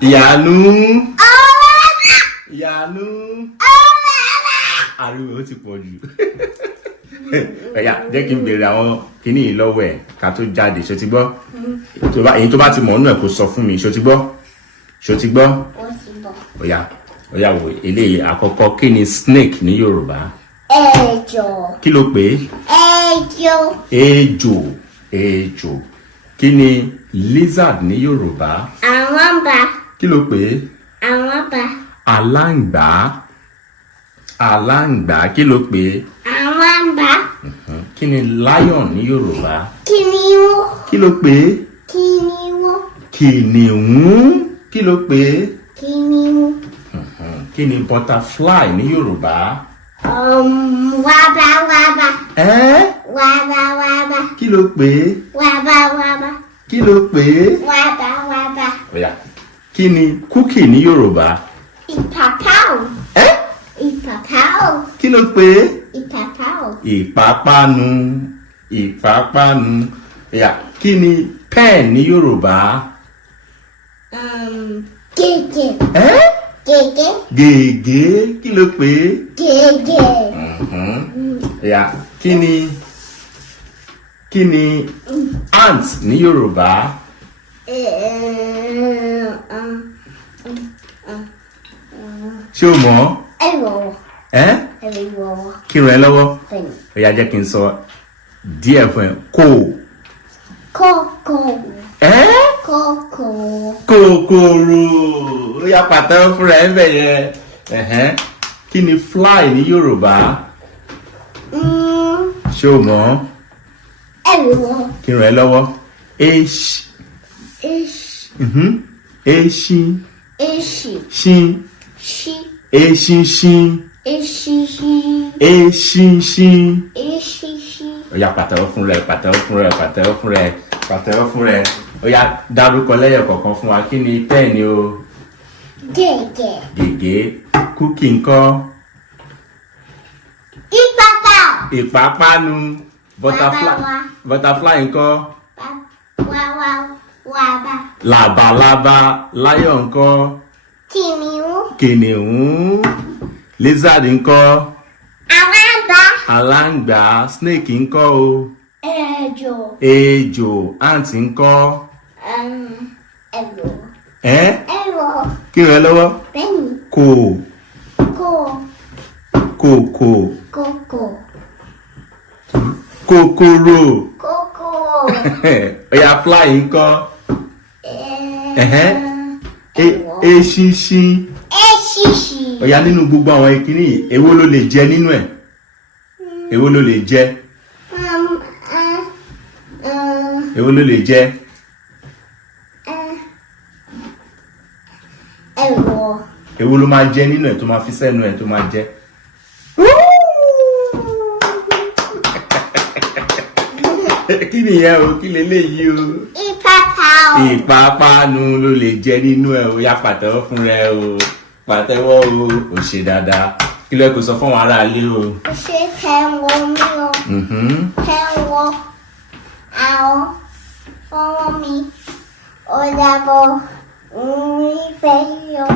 Iyanu. Iyanu. Ariwo ti pọ̀ jù. Ẹ̀yà jẹ́ kí n béèrè àwọn kíní yìí lọ́wọ́ ẹ̀ ká tó jáde ṣó ti gbọ́? Èyí tó bá ti mọ̀ nínú ẹ̀ kó sọ fún mi ṣó ti gbọ́? Ṣó ti gbọ́? Ọ̀yà wò eléyìí àkọ́kọ́ kí ni snake ní Yorùbá? Ejò. Kí ló pè é? Ejò. Kí ni lizard ní Yorùbá? Àwọ̀nba. Kí ló pè é? Àwọ̀nba. Aláǹgbá. Kí ló pè é? Àwọ̀nba. Kí ni lion ní Yorùbá? Kìnìún. Kí ló pè é? Kìnìún. Kí ló pè é? Kìnìún. Kí ni butterfly ní Yorùbá? Waba. Waba. Kí ló pè é? Waba. Kí ló pè é? Waba. Ọ̀yà. Kí ni cookie ní Yorùbá? Ìpàpáò. Kí ló pè é? Ìpàpáò. Ìpápánu. Ọ̀yà. Kí ni pen ní Yorùbá? Gègé. Gègé. Kí ló pè é? Gègé. Ọ̀yà. Kí ni ant ní Yorùbá? Ṣé o mọ̀? Ẹ̀wọ̀. Kí n ràn ẹ́ lọ́wọ́? Ọ̀yà jẹ́ kí n sọ díẹ̀ fún ẹ. Kòkòrò. Ó yá pàtẹ́wọ́ fúnra ẹ̀ ń bẹ̀ yẹn. Kí ni fly ní Yorùbá? Ṣé o mọ̀? Ẹ̀wọ̀. Kí n ràn ẹ́ lọ́wọ́? Eṣinṣin. Ó yá pàtẹ́wọ́ fúnra ẹ̀. Ó yá dárúkọ lẹ́yọ̀ kọ̀ọ̀kan fún wa. Kí ni pẹ́ẹ̀nì o? Gègé. Kúkì ńkọ́? Ìpápánu. Butterfly ńkọ́? Làbàlábà. Lion ńkọ́? Kìnìún. Lizard ńkọ́? Aláǹgbá. Snake ńkọ́ o? Ejò. Ant ńkọ́? Ẹ̀wọ̀. Kí n ràn ẹ́ lọ́wọ́? Kòkòrò. Ó yá fly ńkọ́? Eṣinṣin. Ó yá nínú gbogbo àwọn ìkíní èwo ló lè jẹ nínú ẹ̀? Èwo ló lè jẹ? Ẹ̀wọ̀. Èwo ló máa jẹ nínú ẹ̀ tó máa fi sẹ́nu ẹ̀ tó máa jẹ? Kí nìyẹn o? Kí leléyìí o? Ìpápánu ló lè jẹ nínú ẹ̀ o. Yá pàtẹ́wọ́ fún rẹ o. Pàtẹ́wọ́ o. Ò ṣe dáadáa. Kí ló kò sọ fún àwọn ará ilé o? Ṣé kẹ́wọ́ mi o? Kẹ́wọ́ àwọn fọwọ́ mi. Ó dàbọ̀. Ìfẹ́ yọ.